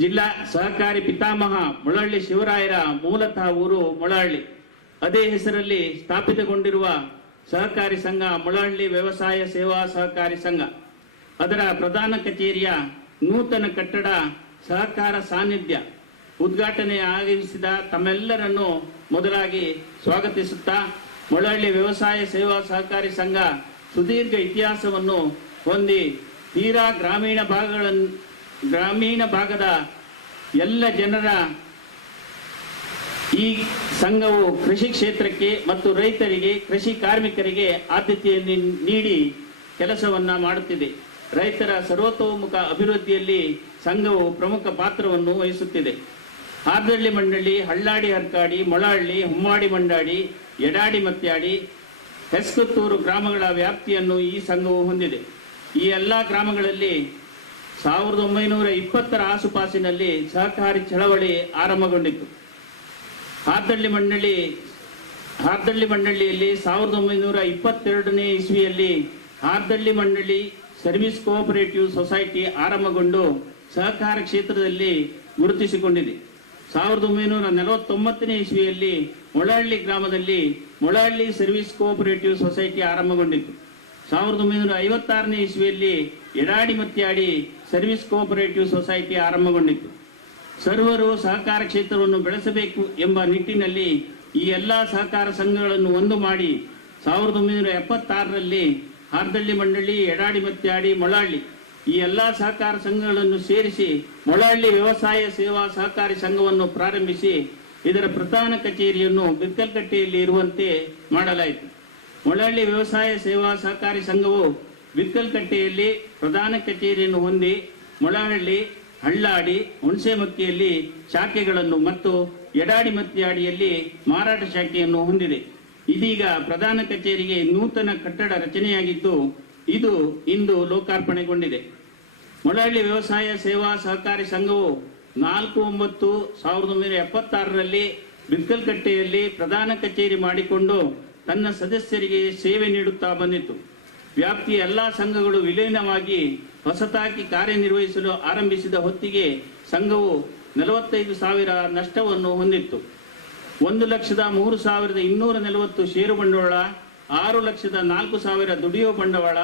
ಜಿಲ್ಲಾ ಸಹಕಾರಿ ಪಿತಾಮಹ ಮೊಳಹಳ್ಳಿ ಶಿವರಾಯರ ಮೂಲತಃ ಊರು ಮೊಳಹಳ್ಳಿ. ಅದೇ ಹೆಸರಲ್ಲಿ ಸ್ಥಾಪಿತಗೊಂಡಿರುವ ಸಹಕಾರಿ ಸಂಘ ಮೊಳಹಳ್ಳಿ ವ್ಯವಸಾಯ ಸೇವಾ ಸಹಕಾರಿ ಸಂಘ. ಅದರ ಪ್ರಧಾನ ಕಚೇರಿಯ ನೂತನ ಕಟ್ಟಡ ಸಹಕಾರ ಸಾನ್ನಿಧ್ಯ ಉದ್ಘಾಟನೆ ಆಗಮಿಸಿದ ತಮ್ಮೆಲ್ಲರನ್ನು ಮೊದಲಾಗಿ ಸ್ವಾಗತಿಸುತ್ತಾ, ಮೊಳಹಳ್ಳಿ ವ್ಯವಸಾಯ ಸೇವಾ ಸಹಕಾರಿ ಸಂಘ ಸುದೀರ್ಘ ಇತಿಹಾಸವನ್ನು ಹೊಂದಿ ತೀರಾ ಗ್ರಾಮೀಣ ಭಾಗದ ಎಲ್ಲ ಜನರ ಈ ಸಂಘವು ಕೃಷಿ ಕ್ಷೇತ್ರಕ್ಕೆ ಮತ್ತು ರೈತರಿಗೆ, ಕೃಷಿ ಕಾರ್ಮಿಕರಿಗೆ ಆದ್ಯತೆಯನ್ನು ನೀಡಿ ಕೆಲಸವನ್ನ ಮಾಡುತ್ತಿದೆ. ರೈತರ ಸರ್ವತೋಮುಖ ಅಭಿವೃದ್ಧಿಯಲ್ಲಿ ಸಂಘವು ಪ್ರಮುಖ ಪಾತ್ರವನ್ನು ವಹಿಸುತ್ತಿದೆ. ಹಾರ್ದಳ್ಳಿ ಮಂಡಳಿ, ಹಳ್ಳಾಡಿ ಹರ್ಕಾಡಿ, ಮೊಳಹಳ್ಳಿ, ಹುಮ್ಮಾಡಿ ಮಂಡಾಡಿ, ಯಡಾಡಿ ಮತ್ಯಾಡಿ, ಹೆಸ್ಕತ್ತೂರು ಗ್ರಾಮಗಳ ವ್ಯಾಪ್ತಿಯನ್ನು ಈ ಸಂಘವು ಹೊಂದಿದೆ. ಈ ಎಲ್ಲ ಗ್ರಾಮಗಳಲ್ಲಿ 1920ರ ಆಸುಪಾಸಿನಲ್ಲಿ ಸಹಕಾರಿ ಚಳವಳಿ ಆರಂಭಗೊಂಡಿತು. ಹಾರ್ದಳ್ಳಿ ಮಂಡಳಿಯಲ್ಲಿ 1922ನೇ ಇಸ್ವಿಯಲ್ಲಿ ಹಾರ್ದಳ್ಳಿ ಮಂಡಳಿ ಸರ್ವಿಸ್ ಕೋಆಪರೇಟಿವ್ ಸೊಸೈಟಿ ಆರಂಭಗೊಂಡು ಸಹಕಾರ ಕ್ಷೇತ್ರದಲ್ಲಿ ಗುರುತಿಸಿಕೊಂಡಿದೆ. 1949ನೇ ಇಸ್ವಿಯಲ್ಲಿ ಮೊಳಹಳ್ಳಿ ಗ್ರಾಮದಲ್ಲಿ ಮೊಳಹಳ್ಳಿ ಸರ್ವಿಸ್ ಕೋಆಪರೇಟಿವ್ ಸೊಸೈಟಿ ಆರಂಭಗೊಂಡಿತು. 1956ನೇ ಇಸ್ವಿಯಲ್ಲಿ ಯಡಾಡಿ ಮತ್ಯಾಡಿ ಸರ್ವಿಸ್ ಕೋಆಪರೇಟಿವ್ ಸೊಸೈಟಿ ಆರಂಭಗೊಂಡಿತು. ಸರ್ವರು ಸಹಕಾರ ಕ್ಷೇತ್ರವನ್ನು ಬೆಳೆಸಬೇಕು ಎಂಬ ನಿಟ್ಟಿನಲ್ಲಿ ಈ ಎಲ್ಲ ಸಹಕಾರ ಸಂಘಗಳನ್ನು ಒಂದು ಮಾಡಿ 1976ರಲ್ಲಿ ಹಾರ್ದಳ್ಳಿ ಮಂಡಳಿ, ಯಡಾಡಿ ಮತ್ಯಾಡಿ, ಮೊಳಹಳ್ಳಿ ಈ ಎಲ್ಲ ಸಹಕಾರ ಸಂಘಗಳನ್ನು ಸೇರಿಸಿ ಮೊಳಹಳ್ಳಿ ವ್ಯವಸಾಯ ಸೇವಾ ಸಹಕಾರಿ ಸಂಘವನ್ನು ಪ್ರಾರಂಭಿಸಿ ಇದರ ಪ್ರಧಾನ ಕಚೇರಿಯನ್ನು ಬಿಕ್ಕಲ್ಕಟ್ಟೆಯಲ್ಲಿ ಇರುವಂತೆ ಮಾಡಲಾಯಿತು. ಮೊಳಹಳ್ಳಿ ವ್ಯವಸಾಯ ಸೇವಾ ಸಹಕಾರಿ ಸಂಘವು ಬಿಕ್ಕಲ್ಕಟ್ಟೆಯಲ್ಲಿ ಪ್ರಧಾನ ಕಚೇರಿಯನ್ನು ಹೊಂದಿ ಮೊಳಹಳ್ಳಿ, ಹಳ್ಳಾಡಿ, ಹುಣಸೆಮಕ್ಕಿಯಲ್ಲಿ ಶಾಖೆಗಳನ್ನು ಮತ್ತು ಯಡಾಡಿ ಮತ್ಯಾಡಿಯಲ್ಲಿ ಮಾರಾಟ ಶಾಖೆಯನ್ನು ಹೊಂದಿದೆ. ಇದೀಗ ಪ್ರಧಾನ ಕಚೇರಿಗೆ ನೂತನ ಕಟ್ಟಡ ರಚನೆಯಾಗಿದ್ದು ಇದು ಇಂದು ಲೋಕಾರ್ಪಣೆಗೊಂಡಿದೆ. ಮೊಳಹಳ್ಳಿ ವ್ಯವಸಾಯ ಸೇವಾ ಸಹಕಾರಿ ಸಂಘವು 4/9/1976ರಲ್ಲಿ ಬಿಕ್ಕಲ್ಕಟ್ಟೆಯಲ್ಲಿ ಪ್ರಧಾನ ಕಚೇರಿ ಮಾಡಿಕೊಂಡು ತನ್ನ ಸದಸ್ಯರಿಗೆ ಸೇವೆ ನೀಡುತ್ತಾ ಬಂದಿತು. ವ್ಯಾಪ್ತಿಯ ಎಲ್ಲ ಸಂಘಗಳು ವಿಲೀನವಾಗಿ ಹೊಸತಾಗಿ ಕಾರ್ಯನಿರ್ವಹಿಸಲು ಆರಂಭಿಸಿದ ಹೊತ್ತಿಗೆ ಸಂಘವು 45,000 ನಷ್ಟವನ್ನು ಹೊಂದಿತ್ತು. 1,03,240 ಷೇರು ಬಂಡವಾಳ, 6,04,000 ದುಡಿಯುವ ಬಂಡವಾಳ,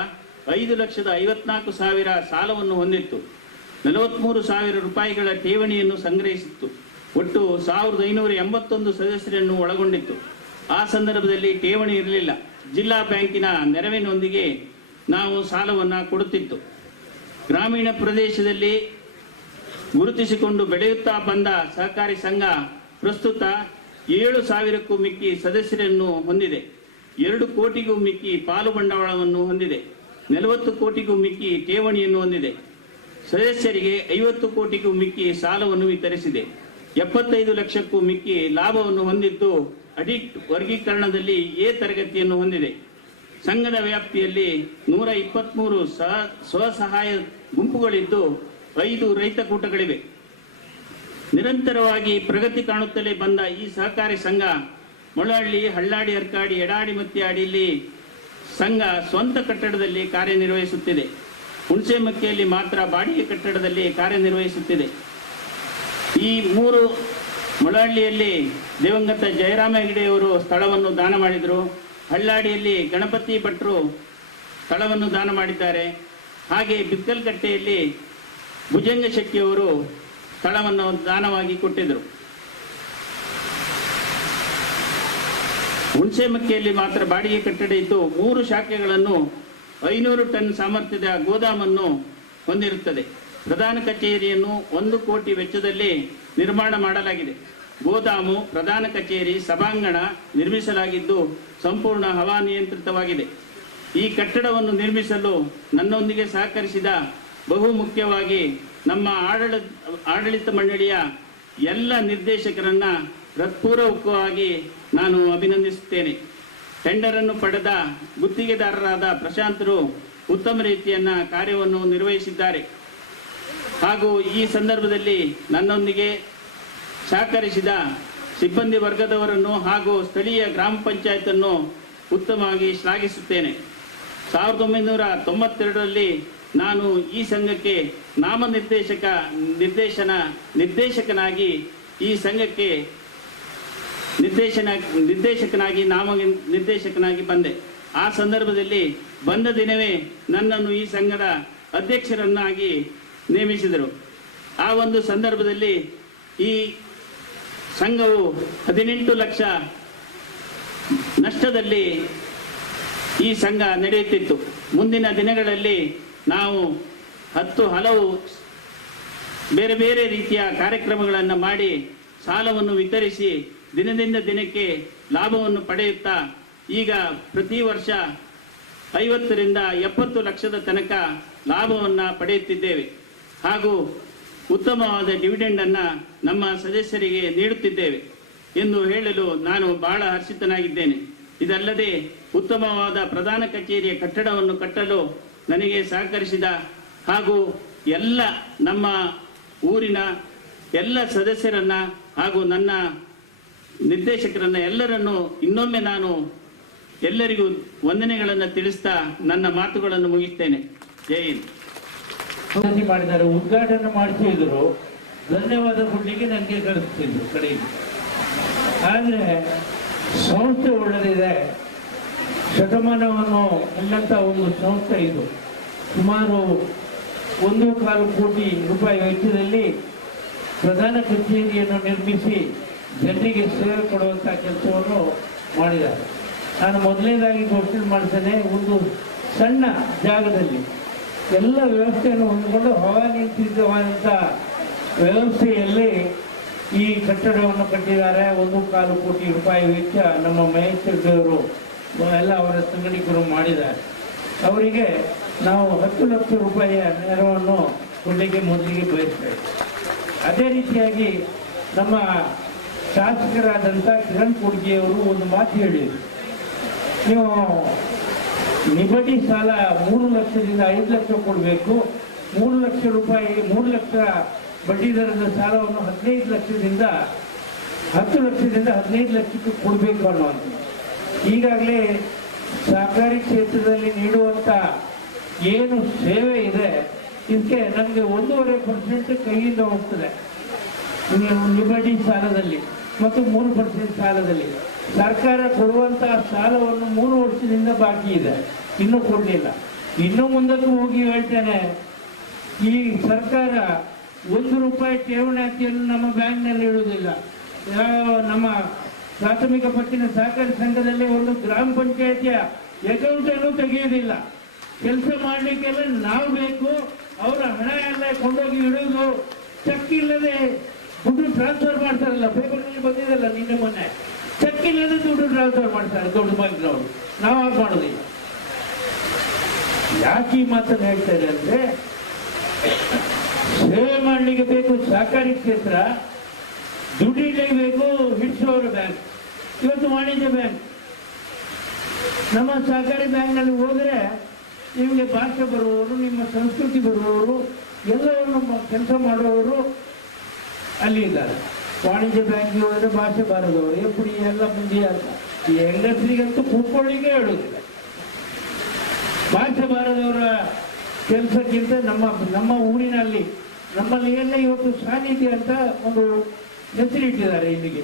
5,54,000 ಸಾಲವನ್ನು ಹೊಂದಿತ್ತು. 43,000 ರೂಪಾಯಿಗಳ ಠೇವಣಿಯನ್ನು ಸಂಗ್ರಹಿಸಿತ್ತು. ಒಟ್ಟು 1,581 ಸದಸ್ಯರನ್ನು ಒಳಗೊಂಡಿತ್ತು. ಆ ಸಂದರ್ಭದಲ್ಲಿ ಠೇವಣಿ ಇರಲಿಲ್ಲ. ಜಿಲ್ಲಾ ಬ್ಯಾಂಕಿನ ನೆರವಿನೊಂದಿಗೆ ನಾವು ಸಾಲವನ್ನು ಕೊಡುತ್ತಿತ್ತು. ಗ್ರಾಮೀಣ ಪ್ರದೇಶದಲ್ಲಿ ಗುರುತಿಸಿಕೊಂಡು ಬೆಳೆಯುತ್ತಾ ಬಂದ ಸಹಕಾರಿ ಸಂಘ ಪ್ರಸ್ತುತ 7,000ಕ್ಕೂ ಮಿಕ್ಕಿ ಸದಸ್ಯರನ್ನು ಹೊಂದಿದೆ. 2 ಕೋಟಿಗೂ ಮಿಕ್ಕಿ ಪಾಲು ಬಂಡವಾಳವನ್ನು ಹೊಂದಿದೆ. 40 ಕೋಟಿಗೂ ಮಿಕ್ಕಿ ಠೇವಣಿಯನ್ನು ಹೊಂದಿದೆ. ಸದಸ್ಯರಿಗೆ 50 ಕೋಟಿಗೂ ಮಿಕ್ಕಿ ಸಾಲವನ್ನು ವಿತರಿಸಿದೆ. 75 ಲಕ್ಷಕ್ಕೂ ಮಿಕ್ಕಿ ಲಾಭವನ್ನು ಹೊಂದಿದ್ದು ಅಡಿಕ್ಟ್ ವರ್ಗೀಕರಣದಲ್ಲಿ ಎ ತರಗತಿಯನ್ನು ಹೊಂದಿದೆ. ಸಂಘದ ವ್ಯಾಪ್ತಿಯಲ್ಲಿ 123 ಸ್ವಸಹಾಯ ಗುಂಪುಗಳಿದ್ದು 5 ರೈತ ಕೂಟಗಳಿವೆ. ನಿರಂತರವಾಗಿ ಪ್ರಗತಿ ಕಾಣುತ್ತಲೇ ಬಂದ ಈ ಸಹಕಾರಿ ಸಂಘ ಮೊಳಹಳ್ಳಿ, ಹಳ್ಳಾಡಿ ಹರ್ಕಾಡಿ, ಯಡಾಡಿ ಮತ್ಯಾಡಿಯಲ್ಲಿ ಸಂಘ ಸ್ವಂತ ಕಟ್ಟಡದಲ್ಲಿ ಕಾರ್ಯನಿರ್ವಹಿಸುತ್ತಿದೆ. ಹುಣಸೆಮಕ್ಕಿಯಲ್ಲಿ ಮಾತ್ರ ಬಾಡಿಗೆ ಕಟ್ಟಡದಲ್ಲಿ ಕಾರ್ಯನಿರ್ವಹಿಸುತ್ತಿದೆ. ಈ 3 ಮೊಳಹಳ್ಳಿಯಲ್ಲಿ ದಿವಂಗತ ಜಯರಾಮ ಹೆಗಡೆಯವರು ಸ್ಥಳವನ್ನು ದಾನ ಮಾಡಿದರು. ಹಳ್ಳಾಡಿಯಲ್ಲಿ ಗಣಪತಿ ಭಟ್ರು ಸ್ಥಳವನ್ನು ದಾನ ಮಾಡಿದ್ದಾರೆ. ಹಾಗೆ ಬಿಕ್ಕಲ್ಕಟ್ಟೆಯಲ್ಲಿ ಭುಜಂಗ ಶೆಟ್ಟಿಯವರು ಸ್ಥಳವನ್ನು ದಾನವಾಗಿ ಕೊಟ್ಟಿದ್ದರು. ಹುಣಸೆಮಕ್ಕಿಯಲ್ಲಿ ಮಾತ್ರ ಬಾಡಿಗೆ ಕಟ್ಟಡ ಇದ್ದು 3 ಶಾಖೆಗಳನ್ನು 500 ಟನ್ ಸಾಮರ್ಥ್ಯದ ಗೋದಾಮನ್ನು ಹೊಂದಿರುತ್ತದೆ. ಪ್ರಧಾನ ಕಚೇರಿಯನ್ನು 1 ಕೋಟಿ ವೆಚ್ಚದಲ್ಲಿ ನಿರ್ಮಾಣ ಮಾಡಲಾಗಿದೆ. ಗೋದಾಮು, ಪ್ರಧಾನ ಕಚೇರಿ, ಸಭಾಂಗಣ ನಿರ್ಮಿಸಲಾಗಿದ್ದು ಸಂಪೂರ್ಣ ಹವಾನಿಯಂತ್ರಿತವಾಗಿದೆ. ಈ ಕಟ್ಟಡವನ್ನು ನಿರ್ಮಿಸಲು ನನ್ನೊಂದಿಗೆ ಸಹಕರಿಸಿದ ಬಹು ಮುಖ್ಯವಾಗಿ ನಮ್ಮ ಆಡಳಿತ ಮಂಡಳಿಯ ಎಲ್ಲ ನಿರ್ದೇಶಕರನ್ನ ಹೃತ್ಪೂರ್ವಕವಾಗಿ ನಾನು ಅಭಿನಂದಿಸುತ್ತೇನೆ. ಟೆಂಡರ್ ಅನ್ನು ಪಡೆದ ಗುತ್ತಿಗೆದಾರರಾದ ಪ್ರಶಾಂತರು ಉತ್ತಮ ರೀತಿಯನ್ನ ಕಾರ್ಯವನ್ನು ನಿರ್ವಹಿಸಿದ್ದಾರೆ. ಹಾಗೂ ಈ ಸಂದರ್ಭದಲ್ಲಿ ನನ್ನೊಂದಿಗೆ ಸಹಕರಿಸಿದ ಸಿಬ್ಬಂದಿ ವರ್ಗದವರನ್ನು ಹಾಗೂ ಸ್ಥಳೀಯ ಗ್ರಾಮ ಪಂಚಾಯತ್ ಅನ್ನು ಉತ್ತಮವಾಗಿ ಶ್ಲಾಘಿಸುತ್ತೇನೆ. 1992ರಲ್ಲಿ ನಾನು ಈ ಸಂಘಕ್ಕೆ ನಿರ್ದೇಶಕನಾಗಿ ಈ ಸಂಘಕ್ಕೆ ನಿರ್ದೇಶಕನಾಗಿ ಬಂದೆ. ಆ ಸಂದರ್ಭದಲ್ಲಿ ಬಂದ ದಿನವೇ ನನ್ನನ್ನು ಈ ಸಂಘದ ಅಧ್ಯಕ್ಷರನ್ನಾಗಿ ನೇಮಿಸಿದರು. ಆ ಒಂದು ಸಂದರ್ಭದಲ್ಲಿ ಈ ಸಂಘವು 18 ಲಕ್ಷ ನಷ್ಟದಲ್ಲಿ ಈ ಸಂಘ ನಡೆಯುತ್ತಿತ್ತು. ಮುಂದಿನ ದಿನಗಳಲ್ಲಿ ನಾವು ಹಲವು ಬೇರೆ ಬೇರೆ ರೀತಿಯ ಕಾರ್ಯಕ್ರಮಗಳನ್ನು ಮಾಡಿ ಸಾಲವನ್ನು ವಿತರಿಸಿ ದಿನದಿಂದ ದಿನಕ್ಕೆ ಲಾಭವನ್ನು ಪಡೆಯುತ್ತಾ ಈಗ ಪ್ರತಿ ವರ್ಷ 50 ರಿಂದ 70 ಲಕ್ಷದ ತನಕ ಲಾಭವನ್ನು ಪಡೆಯುತ್ತಿದ್ದೇವೆ. ಹಾಗೂ ಉತ್ತಮವಾದ ಡಿವಿಡೆಂಡನ್ನು ನಮ್ಮ ಸದಸ್ಯರಿಗೆ ನೀಡುತ್ತಿದ್ದೇವೆ ಎಂದು ಹೇಳಲು ನಾನು ಬಹಳ ಹರ್ಷಿತನಾಗಿದ್ದೇನೆ. ಇದಲ್ಲದೆ ಉತ್ತಮವಾದ ಪ್ರಧಾನ ಕಚೇರಿಯ ಕಟ್ಟಡವನ್ನು ಕಟ್ಟಲು ನನಗೆ ಸಹಕರಿಸಿದ ಹಾಗೂ ಎಲ್ಲ ನಮ್ಮ ಊರಿನ ಎಲ್ಲ ಸದಸ್ಯರನ್ನ ಹಾಗೂ ನನ್ನ ನಿರ್ದೇಶಕರನ್ನ ಎಲ್ಲರನ್ನು ಇನ್ನೊಮ್ಮೆ ನಾನು ಎಲ್ಲರಿಗೂ ವಂದನೆಗಳನ್ನು ತಿಳಿಸ್ತಾ ನನ್ನ ಮಾತುಗಳನ್ನು ಮುಗಿಸ್ತೇನೆ. ಜೈ ಹಿಂದ್. ಮಾಡಿದ್ದಾರೆ, ಉದ್ಘಾಟನೆ ಮಾಡಿಸಿದ್ರು, ಧನ್ಯವಾದ ಕೊಡ್ಲಿಕ್ಕೆ ನನಗೆ ಕಳಿಸ್ತಿದ್ರು ಕಡೆಗೆ. ಆದರೆ ಸಂಸ್ಥೆ ಒಳ್ಳೆದಿದೆ, ಶತಮಾನವನ್ನು ಉಳ್ಳಂಥ ಒಂದು ಸಂಸ್ಥೆ ಇದು. ಸುಮಾರು 1.25 ಕೋಟಿ ರೂಪಾಯಿ ವೆಚ್ಚದಲ್ಲಿ ಪ್ರಧಾನ ಕಚೇರಿಯನ್ನು ನಿರ್ಮಿಸಿ ಜನರಿಗೆ ಸೇವೆ ಕೊಡುವಂಥ ಕೆಲಸವನ್ನು ಮಾಡಿದ್ದಾರೆ. ನಾನು ಮೊದಲನೇದಾಗಿ ಘೋಷಣೆ ಮಾಡ್ತೇನೆ, ಒಂದು ಸಣ್ಣ ಜಾಗದಲ್ಲಿ ಎಲ್ಲ ವ್ಯವಸ್ಥೆಯನ್ನು ಹೊಂದಿಕೊಂಡು ಹವಾನಿಯಂತ್ರಿತವಾದಂಥ ವ್ಯವಸ್ಥೆಯಲ್ಲಿ ಈ ಕಟ್ಟಡವನ್ನು ಕಟ್ಟಿದ್ದಾರೆ. 1.25 ಕೋಟಿ ರೂಪಾಯಿ ವೆಚ್ಚ ನಮ್ಮ ಮಹೇಶ್ ಅವರು ಎಲ್ಲ ಅವರ ಸಂಘಟಕರು ಮಾಡಿದ್ದಾರೆ. ಅವರಿಗೆ ನಾವು 10 ಲಕ್ಷ ರೂಪಾಯಿಯ ನೆರವನ್ನು ಕೊಡಲಿಕ್ಕೆ ಮೊದಲಿಗೆ ಬಯಸ್ತೇವೆ. ಅದೇ ರೀತಿಯಾಗಿ ನಮ್ಮ ಶಾಸಕರಾದಂಥ ಕಿರಣ್ ಕೊಡ್ಗೆಯವರು ಒಂದು ಮಾತು ಹೇಳಿದರು, ನೀವು ನಿಬಡ್ಡಿ ಸಾಲ 3 ಲಕ್ಷದಿಂದ 5 ಲಕ್ಷ ಕೊಡಬೇಕು, 3 ಲಕ್ಷ ರೂಪಾಯಿ 3 ಲಕ್ಷ ಬಡ್ಡಿ ದರದ ಸಾಲವನ್ನು 15 ಲಕ್ಷದಿಂದ 10 ಲಕ್ಷದಿಂದ 15 ಲಕ್ಷಕ್ಕೆ ಕೊಡಬೇಕು ಅನ್ನುವಂಥದ್ದು. ಈಗಾಗಲೇ ಸಹಕಾರಿ ಕ್ಷೇತ್ರದಲ್ಲಿ ನೀಡುವಂಥ ಏನು ಸೇವೆ ಇದೆ ಇದಕ್ಕೆ ನಮಗೆ 1.5% ಕೈಯಿಂದ ಹೋಗ್ತದೆ ನಿಬಡ್ಡಿ ಸಾಲದಲ್ಲಿ ಮತ್ತು 3% ಸಾಲದಲ್ಲಿ. ಸರ್ಕಾರ ಕೊಡುವಂತಹ ಸಾಲವನ್ನು 3 ವರ್ಷದಿಂದ ಬಾಕಿ ಇದೆ, ಇನ್ನೂ ಕೊಡಲಿಲ್ಲ. ಇನ್ನೂ ಮುಂದಕ್ಕೆ ಹೋಗಿ ಹೇಳ್ತೇನೆ, ಈ ಸರ್ಕಾರ 1 ರೂಪಾಯಿ ಠೇವಣಿಯನ್ನು ನಮ್ಮ ಬ್ಯಾಂಕ್ನಲ್ಲಿ ಇಡುವುದಿಲ್ಲ. ನಮ್ಮ ಪ್ರಾಥಮಿಕ ಪತ್ತಿನ ಸಹಕಾರಿ ಸಂಘದಲ್ಲಿ ಒಂದು ಗ್ರಾಮ ಪಂಚಾಯತಿಯ ಅಕೌಂಟನ್ನು ತೆಗೆಯುವುದಿಲ್ಲ. ಕೆಲಸ ಮಾಡಲಿಕ್ಕೆಲ್ಲ ನಾವು ಬೇಕು, ಅವರ ಹಣ ಎಲ್ಲ ಕೊಂಡೋಗಿ ಇಡುವುದು, ಚೆಕ್ ಇಲ್ಲದೆ ದುಡ್ಡು ಟ್ರಾನ್ಸ್ಫರ್ ಮಾಡ್ತಾರಲ್ಲ, ಪೇಪರ್ನಲ್ಲಿ ಬಂದಿದೆಲ್ಲ ನಿನ್ನೆ ಮೊನ್ನೆ, ಚೆಕ್ ಇಲ್ಲದೆ ದುಡ್ಡು ಟ್ರಾನ್ಸ್ಫರ್ ಮಾಡ್ತಾರೆ ದೊಡ್ಡ ಬ್ಯಾಂಕ್ನವರು. ನಾವು ಹಾಗೆ ಮಾಡೋದಿಲ್ಲ. ಯಾಕೆ ಈ ಮಾತನ್ನು ಹೇಳ್ತಾರೆ ಅಂದರೆ, ಸೇವೆ ಮಾಡಲಿಕ್ಕೆ ಬೇಕು ಸಹಕಾರಿ ಕ್ಷೇತ್ರ, ದುಡ್ಡಿಗೆ ಬೇಕು ಹಿಡಿಸುವವರು ಬ್ಯಾಂಕ್. ಇವತ್ತು ವಾಣಿಜ್ಯ ಬ್ಯಾಂಕ್, ನಮ್ಮ ಸಹಕಾರಿ ಬ್ಯಾಂಕ್ನಲ್ಲಿ ಹೋದರೆ ನಿಮಗೆ ಭಾಷೆ ಬರುವವರು, ನಿಮ್ಮ ಸಂಸ್ಕೃತಿ ಬರುವವರು, ಎಲ್ಲವನ್ನು ಕೆಲಸ ಮಾಡುವವರು ಅಲ್ಲಿ ಇದ್ದಾರೆ. ವಾಣಿಜ್ಯ ಬ್ಯಾಂಕಿಗೆ ಹೋದರೆ ಭಾಷೆ ಬಾರದವರು ಎಪ್ಪಡಿ ಎಲ್ಲ ಮುಂದೆ ಈ ಹೆಂಗಸರಿಗಂತೂ ಕೂತ್ಕೊಳ್ಳಿಕ್ಕೆ ಹೇಳುವುದಿಲ್ಲ. ಭಾಷೆ ಬಾರದವರ ಕೆಲಸಕ್ಕಿಂತ ನಮ್ಮ ಊರಿನಲ್ಲಿ ನಮ್ಮಲ್ಲಿ ಎಲ್ಲ ಇವತ್ತು ಸಾನ್ನಿಧ್ಯ ಅಂತ ಒಂದು ಹೆಸರಿಟ್ಟಿದ್ದಾರೆ. ಇಲ್ಲಿಗೆ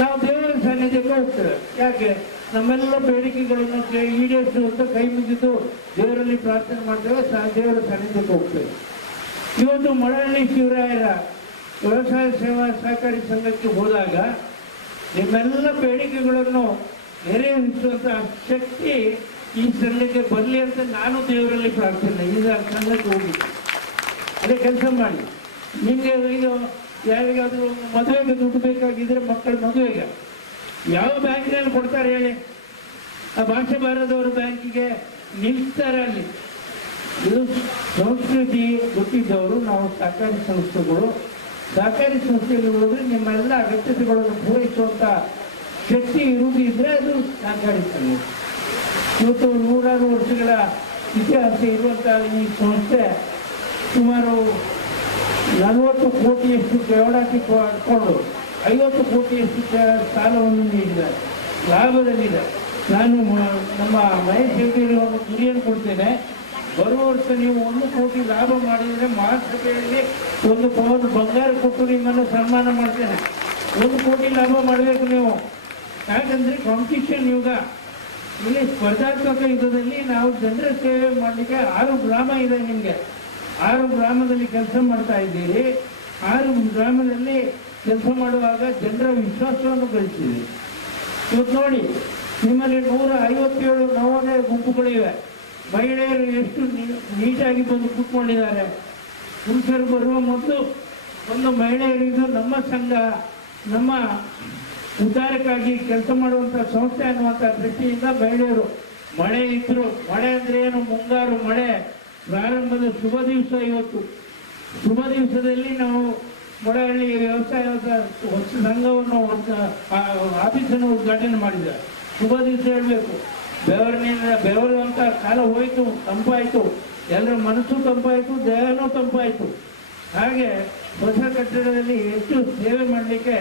ನಾವು ದೇವರ ಸಾನ್ನಿಧ್ಯಕ್ಕೆ ಹೋಗ್ತೇವೆ. ಯಾಕೆ? ನಮ್ಮೆಲ್ಲ ಬೇಡಿಕೆಗಳನ್ನು ಈಡೇರಿಸುವಂತ ಕೈ ಮುಗಿದು ದೇವರಲ್ಲಿ ಪ್ರಾರ್ಥನೆ ಮಾಡ್ತೇವೆ, ದೇವರ ಸಾನ್ನಿಧ್ಯಕ್ಕೆ ಹೋಗ್ತೇವೆ. ಇವತ್ತು ಮಳವಳ್ಳಿ ಶಿವರಾಯರ ವ್ಯವಸಾಯ ಸೇವಾ ಸಹಕಾರಿ ಸಂಘಕ್ಕೆ ಹೋದಾಗ ನಿಮ್ಮೆಲ್ಲ ಬೇಡಿಕೆಗಳನ್ನು ನೆರವೇರಿಸುವಂತ ಶಕ್ತಿ ಈ ಸಂಘಕ್ಕೆ ಬರಲಿ ಅಂತ ನಾನು ದೇವರಲ್ಲಿ ಪ್ರಾರ್ಥನೆ. ಈಗ ಸಂಘಕ್ಕೆ ಹೋಗಿ ಅದೇ ಕೆಲಸ ಮಾಡಿ. ನಿಮಗೆ ಈಗ ಯಾರಿಗಾದ್ರೂ ಮದುವೆಗೆ ದುಡ್ಡು ಬೇಕಾಗಿದ್ರೆ ಮಕ್ಕಳ ಮದುವೆಗೆ ಯಾವ ಬ್ಯಾಂಕಿನಲ್ಲಿ ಕೊಡ್ತಾರೆ ಹೇಳಿ? ಆ ಭಾಷೆ ಬಾರದವರು ಬ್ಯಾಂಕಿಗೆ ನಿಲ್ತಾರೆ. ಅಲ್ಲಿ ಇದು ಸಂಸ್ಕೃತಿ ಗೊತ್ತಿದ್ದವರು ನಾವು ಸಹಕಾರಿ ಸಂಸ್ಥೆಗಳು. ಸಹಕಾರಿ ಸಂಸ್ಥೆಯಲ್ಲಿ ಹೋದ್ರೆ ನಿಮ್ಮೆಲ್ಲ ಅಗತ್ಯತೆಗಳನ್ನು ಪೂರೈಸುವಂಥ ಶಕ್ತಿ ಇರುವುದಿದ್ರೆ ಅದು ಸಹಕಾರಿ ಸಂಘ. ಇವತ್ತು 100 ವರ್ಷಗಳ ಇತಿಹಾಸ ಇರುವಂಥ ಈ ಸಂಸ್ಥೆ ಸುಮಾರು 40 ಕೋಟಿಯಷ್ಟು ಠೇವಣಿ ಕೊಂಡು 50 ಕೋಟಿಯಷ್ಟು ಸಾಲವನ್ನು ನೀಡಿದ್ದಾರೆ, ಲಾಭದಲ್ಲಿದೆ. ನಾನು ನಮ್ಮ ಮಹೇಶ್ ಹೆಗ್ಡೆಯವರಿಗೆ ಒಂದು ಗುರಿಯನ್ನು ಕೊಡ್ತೇನೆ. ಬರುವ ವರ್ಷ ನೀವು 1 ಕೋಟಿ ಲಾಭ ಮಾಡಿದರೆ ಮಹಾಸಭೆಯಲ್ಲಿ 1 ಪವನ್ ಬಂಗಾರ ಕೊಟ್ಟು ನಿಮ್ಮನ್ನು ಸನ್ಮಾನ ಮಾಡ್ತೇನೆ. 1 ಕೋಟಿ ಲಾಭ ಮಾಡಬೇಕು ನೀವು. ಯಾಕಂದರೆ ಕಾಂಪಿಟೇಷನ್ ಯುಗ, ಇಲ್ಲಿ ಸ್ಪರ್ಧಾತ್ಮಕ ಯುಗದಲ್ಲಿ ನಾವು ಜನರ ಸೇವೆ ಮಾಡಲಿಕ್ಕೆ 6 ಗ್ರಾಮ ಇದೆ. ನಿಮಗೆ 6 ಗ್ರಾಮದಲ್ಲಿ ಕೆಲಸ ಮಾಡ್ತಾ ಇದ್ದೀರಿ. 6 ಗ್ರಾಮದಲ್ಲಿ ಕೆಲಸ ಮಾಡುವಾಗ ಜನರ ವಿಶ್ವಾಸವನ್ನು ಗಳಿಸಿದೆ. ಇವತ್ತು ನೋಡಿ, ನಿಮ್ಮಲ್ಲಿ 157 ನವೋದಯ ಗುಂಪುಗಳಿವೆ. ಮಹಿಳೆಯರು ಎಷ್ಟು ನೀಟಾಗಿ ಬಂದು ಕೂತ್ಕೊಂಡಿದ್ದಾರೆ. ಪುರುಷರು ಬರುವ ಮೊದಲು ಒಂದು ಮಹಿಳೆಯರಿದ್ದು ನಮ್ಮ ಸಂಘ, ನಮ್ಮ ಉದ್ಧಾರಕ್ಕಾಗಿ ಕೆಲಸ ಮಾಡುವಂಥ ಸಂಸ್ಥೆ ಅನ್ನುವಂಥ ದೃಷ್ಟಿಯಿಂದ ಮಹಿಳೆಯರು ಮಳೆ ಇದ್ರು, ಮಳೆ ಅಂದರೆ ಏನು, ಮುಂಗಾರು ಮಳೆ ಪ್ರಾರಂಭದ ಶುಭ ದಿವಸ. ಇವತ್ತು ಶುಭ ದಿವಸದಲ್ಲಿ ನಾವು ಮೊಳಹಳ್ಳಿ ವ್ಯವಸಾಯದ ಹೊಸ ಸಂಘವನ್ನು ಆಫೀಸನ್ನು ಉದ್ಘಾಟನೆ ಮಾಡಿದ್ದಾರೆ. ಶುಭ ದಿವಸ ಹೇಳಬೇಕು. ಬೆವರುವಂಥ ಕಾಲ ಹೋಯಿತು, ತಂಪಾಯಿತು, ಎಲ್ಲರ ಮನಸ್ಸು ತಂಪಾಯಿತು, ದೇಹನೂ ತಂಪಾಯಿತು. ಹಾಗೆ ಹೊಸ ಕಟ್ಟಡದಲ್ಲಿ ಹೆಚ್ಚು ಸೇವೆ ಮಾಡಲಿಕ್ಕೆ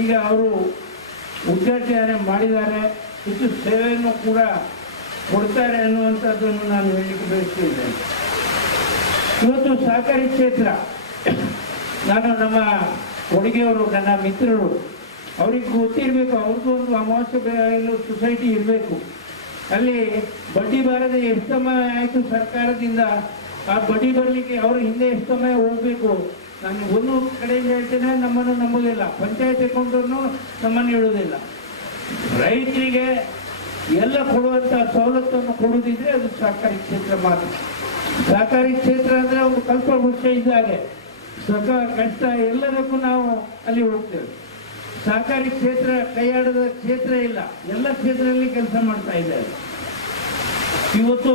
ಈಗ ಅವರು ಉದ್ಘಾಟನೆ ಮಾಡಿದ್ದಾರೆ. ಹೆಚ್ಚು ಸೇವೆಯನ್ನು ಕೂಡ ಕೊಡ್ತಾರೆ ಅನ್ನುವಂಥದ್ದನ್ನು ನಾನು ಹೇಳಲಿಕ್ಕೆ ಬಯಸ್ತಿದ್ದೇನೆ. ಇವತ್ತು ಸಹಕಾರಿ ಕ್ಷೇತ್ರ, ನಾನು ನಮ್ಮ ಕೊಡುಗೆಯವರು, ನನ್ನ ಮಿತ್ರರು, ಅವ್ರಿಗೆ ಗೊತ್ತಿರಬೇಕು, ಅವ್ರಿಗೂ ಒಂದು ಅಮಾವಾಸ್ಯ ಬೆಳೆಯಲು ಸೊಸೈಟಿ ಇರಬೇಕು. ಅಲ್ಲಿ ಬಡ್ಡಿ ಬಾರದೆ ಎಷ್ಟು ಸಮಯ ಆಯಿತು ಸರ್ಕಾರದಿಂದ. ಆ ಬಡ್ಡಿ ಬರಲಿಕ್ಕೆ ಅವರು ಹಿಂದೆ ಎಷ್ಟು ಸಮಯ ಹೋಗಬೇಕು. ನಾನು ಒಂದು ಕಡೆಯಿಂದ ಹೇಳ್ತೇನೆ, ನಮ್ಮನ್ನು ನಂಬೋದಿಲ್ಲ, ಪಂಚಾಯತ್ ಅಕೌಂಟನ್ನು ನಮ್ಮನ್ನು ಹೇಳೋದಿಲ್ಲ. ರೈತರಿಗೆ ಎಲ್ಲ ಕೊಡುವಂಥ ಸವಲತ್ತನ್ನು ಕೊಡುವುದಿದ್ರೆ ಅದು ಸಹಕಾರಿ ಕ್ಷೇತ್ರ ಮಾತ್ರ. ಸಹಕಾರಿ ಕ್ಷೇತ್ರ ಅಂದರೆ ಒಂದು ಕಲ್ಪವೃಕ್ಷ ಇದ್ದಾಗೆ. ಸುಖ ಕಷ್ಟ ಎಲ್ಲದಕ್ಕೂ ನಾವು ಅಲ್ಲಿ ಹೋಗ್ತೇವೆ. ಸಹಕಾರಿ ಕ್ಷೇತ್ರ ಕೈಯಾಡದ ಕ್ಷೇತ್ರ ಇಲ್ಲ, ಎಲ್ಲ ಕ್ಷೇತ್ರದಲ್ಲಿ ಕೆಲಸ ಮಾಡ್ತಾ ಇದ್ದಾರೆ. ಇವತ್ತು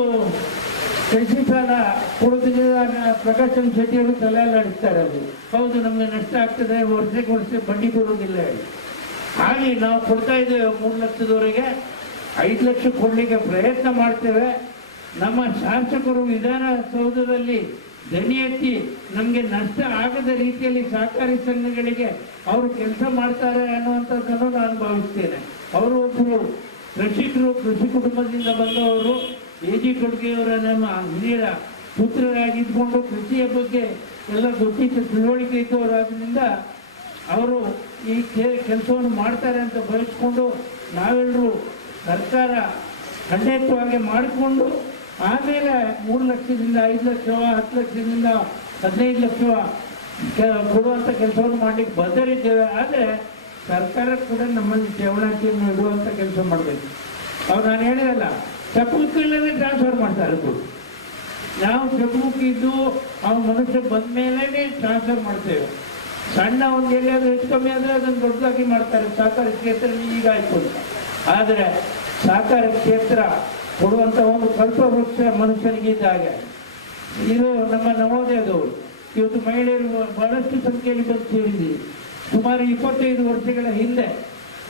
ಕೃಷಿ ಸಾಲ ಕೊಡೋದ್ರಿಂದ ಪ್ರಕಾಶನ್ ಶೆಟ್ಟಿಯವರು ತಲೆ ನಡೆಸ್ತಾರೆ. ಅದು ಹೌದು, ನಮಗೆ ನಷ್ಟ ಆಗ್ತದೆ, ವರ್ಷಕ್ಕೆ ವರ್ಷ ಬಡ್ಡಿ ಬರೋದಿಲ್ಲ ಹೇಳಿ. ಹಾಗೆ ನಾವು ಕೊಡ್ತಾ ಇದ್ದೇವೆ 3 ಲಕ್ಷದವರೆಗೆ. 5 ಲಕ್ಷ ಕೊಡಲಿಕ್ಕೆ ಪ್ರಯತ್ನ ಮಾಡ್ತೇವೆ. ನಮ್ಮ ಶಾಸಕರು ವಿಧಾನಸೌಧದಲ್ಲಿ ದನಿ ಎತ್ತಿ ನಮಗೆ ನಷ್ಟ ಆಗದ ರೀತಿಯಲ್ಲಿ ಸಹಕಾರಿ ಸಂಘಗಳಿಗೆ ಅವರು ಕೆಲಸ ಮಾಡ್ತಾರೆ ಅನ್ನುವಂಥದ್ದನ್ನು ನಾನು ಭಾವಿಸ್ತೇನೆ. ಅವರು ಒಬ್ಬರು ಕೃಷಿಕರು, ಕೃಷಿ ಕುಟುಂಬದಿಂದ ಬಂದವರು. ಎ.ಜಿ. ಕೊಡುಗೆಯವರ ನಮ್ಮ ಹಿರಿಯರ ಪುತ್ರರಾಗಿದ್ದುಕೊಂಡು ಕೃಷಿಯ ಬಗ್ಗೆ ಎಲ್ಲ ಗೊತ್ತಿತ್ತು, ತಿಳುವಳಿಕೆ ಇದ್ದವರಾದ್ರಿಂದ ಅವರು ಈ ಕೆಲಸವನ್ನು ಮಾಡ್ತಾರೆ ಅಂತ ಬಯಸ್ಕೊಂಡು ನಾವೆಲ್ಲರೂ ಸರ್ಕಾರ ಖಂಡಿತವಾಗಿ ಮಾಡಿಕೊಂಡು ಆಮೇಲೆ 3 ಲಕ್ಷದಿಂದ 5 ಲಕ್ಷ, 10 ಲಕ್ಷದಿಂದ 15 ಲಕ್ಷ ಕೊಡುವಂಥ ಕೆಲಸವನ್ನು ಮಾಡಲಿಕ್ಕೆ ಬದ್ಧರಿದ್ದೇವೆ. ಆದರೆ ಸರ್ಕಾರ ಕೂಡ ನಮ್ಮಲ್ಲಿ ಠೇವಣಿಯನ್ನು ಇಡುವಂಥ ಕೆಲಸ ಮಾಡಬೇಕು. ಅವ್ರು ನಾನು ಹೇಳಿದಲ್ಲ, ಚೆಕ್ಬುಕ್ಕಲ್ಲೇ ಟ್ರಾನ್ಸ್ಫರ್ ಮಾಡ್ತಾರೆ ದುಡ್ಡು. ನಾವು ಚೆಕ್ಬುಕ್ ಇದ್ದು ಅವ್ರ ಮನುಷ್ಯ ಬಂದ ಮೇಲೆ ಟ್ರಾನ್ಸ್ಫರ್ ಮಾಡ್ತೇವೆ. ಸಣ್ಣ ಒಂದು ಎಲ್ಲಿಯಾದರೂ ಹೆಚ್ಚು ಕಮ್ಮಿ ಆದರೆ ಅದನ್ನು ದೊಡ್ಡದಾಗಿ ಮಾಡ್ತಾರೆ. ಸಹಕಾರ ಕ್ಷೇತ್ರದಲ್ಲಿ ಈಗ ಆಯಿತು ಅಂತ. ಆದರೆ ಸಹಕಾರ ಕ್ಷೇತ್ರ ಕೊಡುವಂಥ ಒಂದು ಕಲ್ಪವೃಕ್ಷ ಮನುಷ್ಯನಿಗಿದ್ದಾಗೆ. ಇದು ನಮ್ಮ ನವೋದಯದವರು. ಇವತ್ತು ಮಹಿಳೆಯರು ಬಹಳಷ್ಟು ಸಂಖ್ಯೆಯಲ್ಲಿ ಬಂದು ಸೇರಿದ್ದೀರಿ. ಸುಮಾರು 25 ವರ್ಷಗಳ ಹಿಂದೆ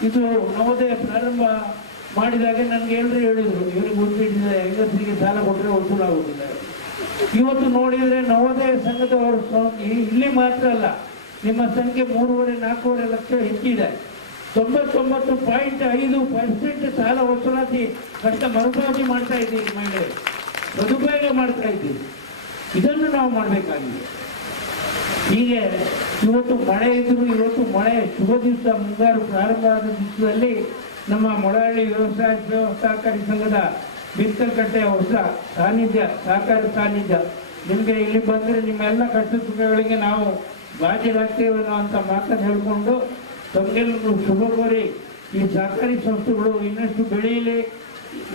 ಇದು ನವೋದಯ ಪ್ರಾರಂಭ ಮಾಡಿದಾಗ ನನಗೆ ಎಲ್ಲರೂ ಹೇಳಿದರು, ಇವರಿಗೆ ಗೊತ್ತಿಟ್ಟಿದೆ, ಹೆಂಗಸರಿಗೆ ಸಾಲ ಕೊಟ್ಟರೆ ವಸೂಲಾಗುವುದಿಲ್ಲ. ಇವತ್ತು ನೋಡಿದರೆ ನವೋದಯ ಸಂಘದವರು ಇಲ್ಲಿ ಮಾತ್ರ ಅಲ್ಲ, ನಿಮ್ಮ ಸಂಖ್ಯೆ 3.5-4 ಲಕ್ಷ ಹೆಚ್ಚಿದೆ. 99.5% ಸಾಲ ವಸೂಲಾತಿ ಕಷ್ಟ ಮರುಪಾವತಿ ಮಾಡ್ತಾ ಇದ್ದೀವಿ. ಮಹಿಳೆಯರು ಸದುಪಯೋಗ ಮಾಡ್ತಾ ಇದ್ದೀವಿ. ಇದನ್ನು ನಾವು ಮಾಡಬೇಕಾಗಿದೆ. ಹೀಗೆ ಇವತ್ತು ಮಳೆ ಇದ್ದರೂ ಇವತ್ತು ಮಳೆ ಶುಭ ದಿವಸ, ಮುಂಗಾರು ಪ್ರಾರಂಭ ಆದ ದಿವಸದಲ್ಲಿ ನಮ್ಮ ಮೊಳಹಳ್ಳಿ ವ್ಯವಸಾಯ ಸಹಕಾರಿ ಸಂಘದ ಬಿತ್ತಲ್ಕಟ್ಟೆಯ ಹೊಸ ಸಾನ್ನಿಧ್ಯ, ಸಹಕಾರ ಸಾನ್ನಿಧ್ಯ. ನಿಮಗೆ ಇಲ್ಲಿ ಬಂದರೆ ನಿಮ್ಮೆಲ್ಲ ಕಷ್ಟ ಸುಖಗಳಿಗೆ ನಾವು ಬಾಧ್ಯರಾಗ್ತೇವೆ ಅಂತ ಮಾತನ್ನು ಹೇಳಿಕೊಂಡು ತಮಗೆಲ್ಲರೂ ಶುಭ ಕೋರಿ ಈ ಸಹಕಾರಿ ಸಂಸ್ಥೆಗಳು ಇನ್ನಷ್ಟು ಬೆಳೆಯಲಿ.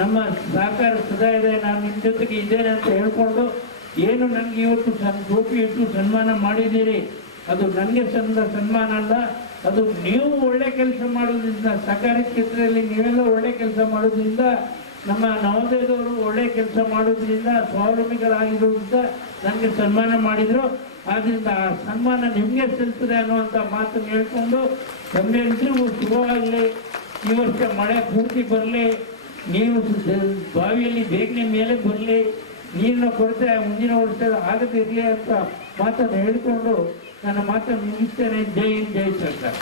ನಮ್ಮ ಸಹಕಾರ ಸದಾ ಇದೆ, ನಾನು ನಿಮ್ಮ ಜೊತೆಗೆ ಇದ್ದೇನೆ ಅಂತ ಹೇಳ್ಕೊಂಡು, ಏನು ನನಗೆ ಇವತ್ತು ಟೋಪಿ ಇಟ್ಟು ಸನ್ಮಾನ ಮಾಡಿದ್ದೀರಿ, ಅದು ನನಗೆ ಸನ್ಮಾನ ಅಲ್ಲ, ಅದು ನೀವು ಒಳ್ಳೆ ಕೆಲಸ ಮಾಡೋದ್ರಿಂದ, ಸಹಕಾರಿ ಕ್ಷೇತ್ರದಲ್ಲಿ ನೀವೆಲ್ಲ ಒಳ್ಳೆ ಕೆಲಸ ಮಾಡೋದ್ರಿಂದ, ನಮ್ಮ ನವೋದಯದವರು ಒಳ್ಳೆ ಕೆಲಸ ಮಾಡೋದ್ರಿಂದ, ಸ್ವಾವಲಂಬಿಗಳಾಗಿರೋದ್ರಿಂದ ನನಗೆ ಸನ್ಮಾನ ಮಾಡಿದರು. ಆದ್ದರಿಂದ ಆ ಸನ್ಮಾನ ನಿಮಗೆ ಸಲ್ತದೆ ಅನ್ನುವಂಥ ಮಾತನ್ನು ಹೇಳ್ಕೊಂಡು ತಮ್ಮೆಲ್ಲರಿಗೂ ಶುಭವಾಗಲಿ. ಈ ವರ್ಷ ಮಳೆ ಪೂರ್ತಿ ಬರಲಿ, ನೀವು ಬಾವಿಯಲ್ಲಿ ಬೇಗನೆ ಮೇಲೆ ಬರಲಿ, ನೀರಿನ ಕೊರತೆ ಮುಂದಿನ ವರ್ಷ ಆಗದಿರಲಿ ಅಂತ ಮಾತನ್ನು ಹೇಳಿಕೊಂಡು ನನ್ನ ಮಾತನ್ನು ಮುಗಿಸ್ತೇನೆ. ಜೈ ಹಿಂದ್, ಜೈ ಸರ್ಕಾರ.